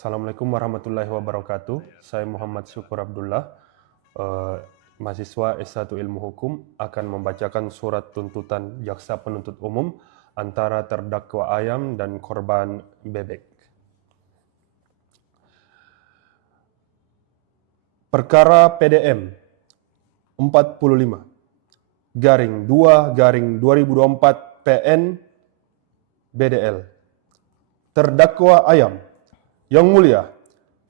Assalamualaikum warahmatullahi wabarakatuh. Saya Muhammad Syukur Abdullah, mahasiswa S1 Ilmu Hukum, akan membacakan surat tuntutan jaksa penuntut umum antara terdakwa ayam dan korban bebek. Perkara PDM 45 garing 2 garing 2024 PN BDL. Terdakwa ayam. Yang Mulia,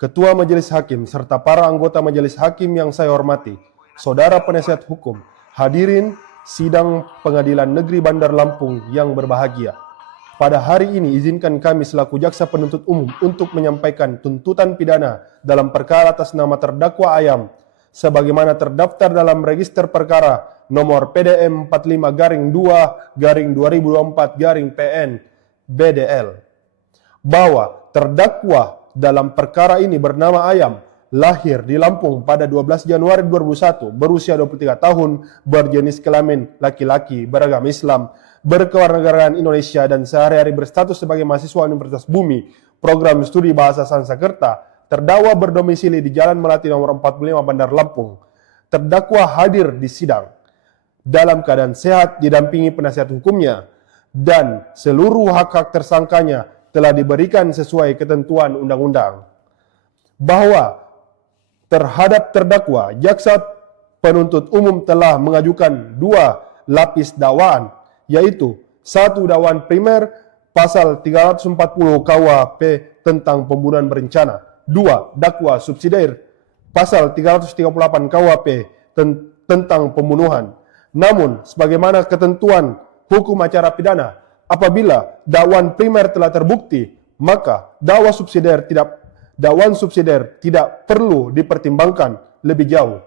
Ketua Majelis Hakim serta para anggota Majelis Hakim yang saya hormati, Saudara Penasihat Hukum, hadirin sidang Pengadilan Negeri Bandar Lampung yang berbahagia. Pada hari ini izinkan kami selaku jaksa penuntut umum untuk menyampaikan tuntutan pidana dalam perkara atas nama terdakwa ayam sebagaimana terdaftar dalam register perkara nomor PDM 45 garing 2 garing 2024 garing PN BDL. Bahwa terdakwa dalam perkara ini bernama Ayam, lahir di Lampung pada 12 Januari 2001, berusia 23 tahun, berjenis kelamin laki-laki, beragama Islam, berkewarganegaraan Indonesia dan sehari-hari berstatus sebagai mahasiswa Universitas Bumi, program studi bahasa Sanskerta. Terdakwa berdomisili di Jalan Melati nomor 45 Bandar Lampung. Terdakwa hadir di sidang dalam keadaan sehat didampingi penasihat hukumnya dan seluruh hak-hak tersangkanya telah diberikan sesuai ketentuan undang-undang. Bahwa terhadap terdakwa, jaksa penuntut umum telah mengajukan 2 lapis dakwaan, yaitu 1 dakwaan primer pasal 340 KUHP tentang pembunuhan berencana, 2 dakwa subsidiar pasal 338 KUHP tentang pembunuhan. Namun, sebagaimana ketentuan hukum acara pidana, apabila dakwaan primer telah terbukti, maka dakwaan subsidiar tidak perlu dipertimbangkan lebih jauh.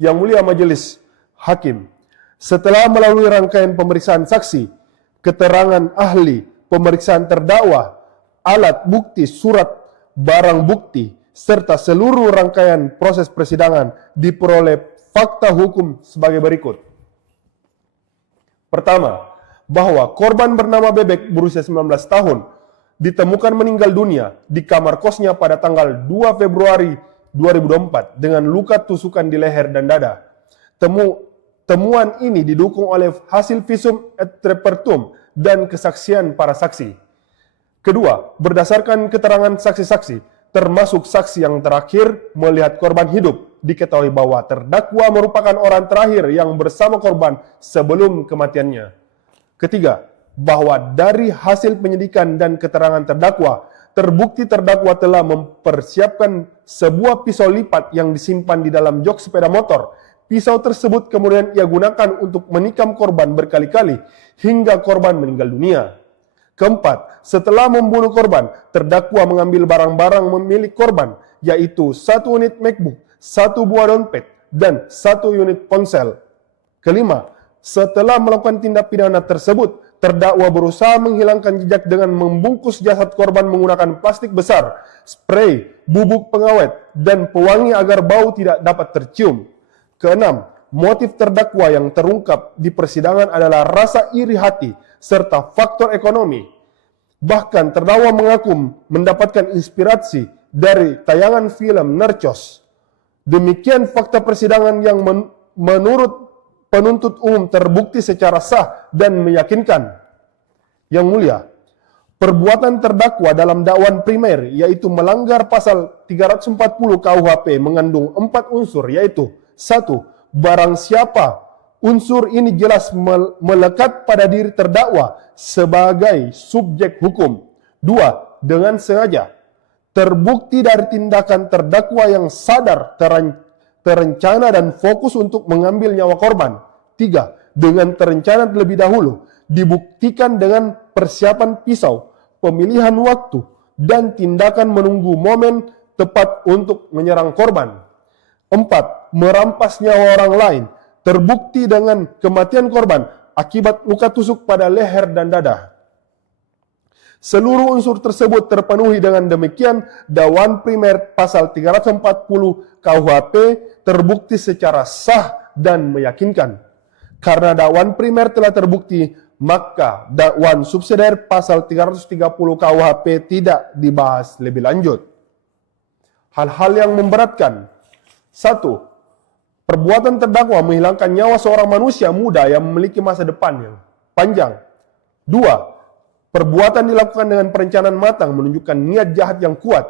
Yang Mulia Majelis Hakim, setelah melalui rangkaian pemeriksaan saksi, keterangan ahli, pemeriksaan terdakwa, alat bukti, surat barang bukti, serta seluruh rangkaian proses persidangan, diperoleh fakta hukum sebagai berikut. Pertama, bahwa korban bernama Bebek berusia 19 tahun ditemukan meninggal dunia di kamar kosnya pada tanggal 2 Februari 2024 dengan luka tusukan di leher dan dada. Temuan ini didukung oleh hasil visum et repertum dan kesaksian para saksi. Kedua, berdasarkan keterangan saksi-saksi, termasuk saksi yang terakhir melihat korban hidup, diketahui bahwa terdakwa merupakan orang terakhir yang bersama korban sebelum kematiannya. Ketiga, bahwa dari hasil penyidikan dan keterangan terdakwa, terbukti terdakwa telah mempersiapkan sebuah pisau lipat yang disimpan di dalam jok sepeda motor. Pisau tersebut kemudian ia gunakan untuk menikam korban berkali-kali hingga korban meninggal dunia. Keempat, setelah membunuh korban, terdakwa mengambil barang-barang milik korban, yaitu 1 unit MacBook, 1 buah dompet, dan 1 unit ponsel. Kelima, setelah melakukan tindak pidana tersebut, terdakwa berusaha menghilangkan jejak dengan membungkus jasad korban menggunakan plastik besar, spray, bubuk pengawet, dan pewangi agar bau tidak dapat tercium. Keenam, motif terdakwa yang terungkap di persidangan adalah rasa iri hati serta faktor ekonomi. Bahkan terdakwa mengaku mendapatkan inspirasi dari tayangan film Narcos. Demikian fakta persidangan yang menurut penuntut umum terbukti secara sah dan meyakinkan. Yang Mulia, perbuatan terdakwa dalam dakwaan primer yaitu melanggar pasal 340 KUHP mengandung 4 unsur, yaitu 1. Barang siapa unsur ini jelas melekat pada diri terdakwa sebagai subjek hukum. 2. Dengan sengaja, terbukti dari tindakan terdakwa yang sadar, terencana dan fokus untuk mengambil nyawa korban. 3. Dengan terencana terlebih dahulu, dibuktikan dengan persiapan pisau, pemilihan waktu, dan tindakan menunggu momen tepat untuk menyerang korban. 4. Merampas nyawa orang lain, terbukti dengan kematian korban akibat luka tusuk pada leher dan dada. Seluruh unsur tersebut terpenuhi, dengan demikian dakwaan primer pasal 340 KUHP terbukti secara sah dan meyakinkan. Karena dakwaan primer telah terbukti, maka dakwaan subsidiar pasal 330 KUHP tidak dibahas lebih lanjut. Hal-hal yang memberatkan. 1. Perbuatan terdakwa menghilangkan nyawa seorang manusia muda yang memiliki masa depan yang panjang. 2. Perbuatan dilakukan dengan perencanaan matang menunjukkan niat jahat yang kuat.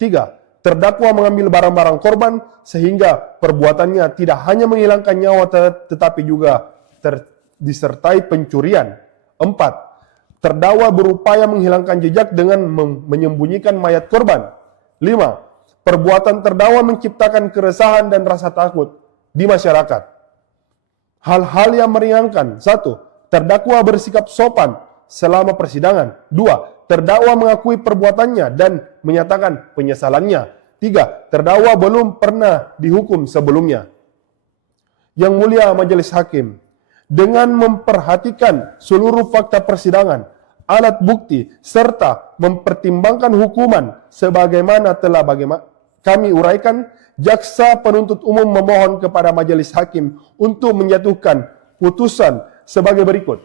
3. Terdakwa mengambil barang-barang korban sehingga perbuatannya tidak hanya menghilangkan nyawa tetapi juga disertai pencurian. 4. Terdakwa berupaya menghilangkan jejak dengan menyembunyikan mayat korban. 5. Perbuatan terdakwa menciptakan keresahan dan rasa takut di masyarakat. Hal-hal yang meringankan. 1. Terdakwa bersikap sopan selama persidangan. 2. Terdakwa mengakui perbuatannya dan menyatakan penyesalannya. 3. Terdakwa belum pernah dihukum sebelumnya. Yang mulia majelis hakim, dengan memperhatikan seluruh fakta persidangan, alat bukti, serta mempertimbangkan hukuman sebagaimana telah kami uraikan, jaksa penuntut umum memohon kepada majelis hakim untuk menjatuhkan putusan sebagai berikut.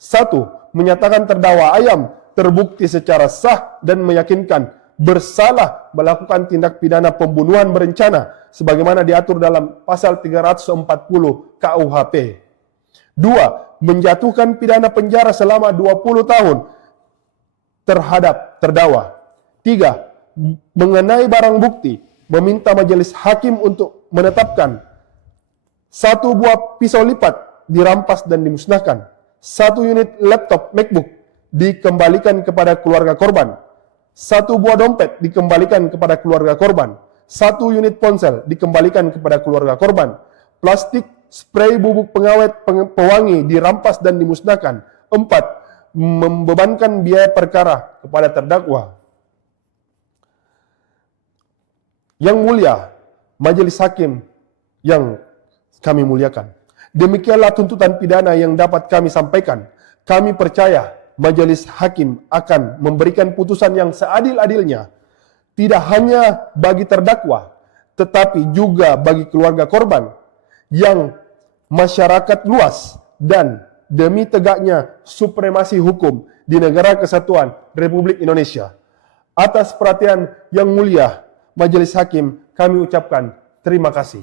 1. Menyatakan terdakwa Ayam terbukti secara sah dan meyakinkan bersalah melakukan tindak pidana pembunuhan berencana sebagaimana diatur dalam pasal 340 KUHP. 2. Menjatuhkan pidana penjara selama 20 tahun terhadap terdakwa. 3. Mengenai barang bukti, meminta majelis hakim untuk menetapkan 1 buah pisau lipat dirampas dan dimusnahkan, 1 unit laptop MacBook dikembalikan kepada keluarga korban, 1 buah dompet dikembalikan kepada keluarga korban, 1 unit ponsel dikembalikan kepada keluarga korban, plastik spray bubuk pengawet pewangi dirampas dan dimusnahkan. 4. Membebankan biaya perkara kepada terdakwa. Yang mulia majelis hakim yang kami muliakan, demikianlah tuntutan pidana yang dapat kami sampaikan. Kami percaya majelis hakim akan memberikan putusan yang seadil-adilnya, tidak hanya bagi terdakwa, tetapi juga bagi keluarga korban, yang masyarakat luas, dan demi tegaknya supremasi hukum di negara kesatuan Republik Indonesia. Atas perhatian yang mulia majelis hakim, kami ucapkan terima kasih.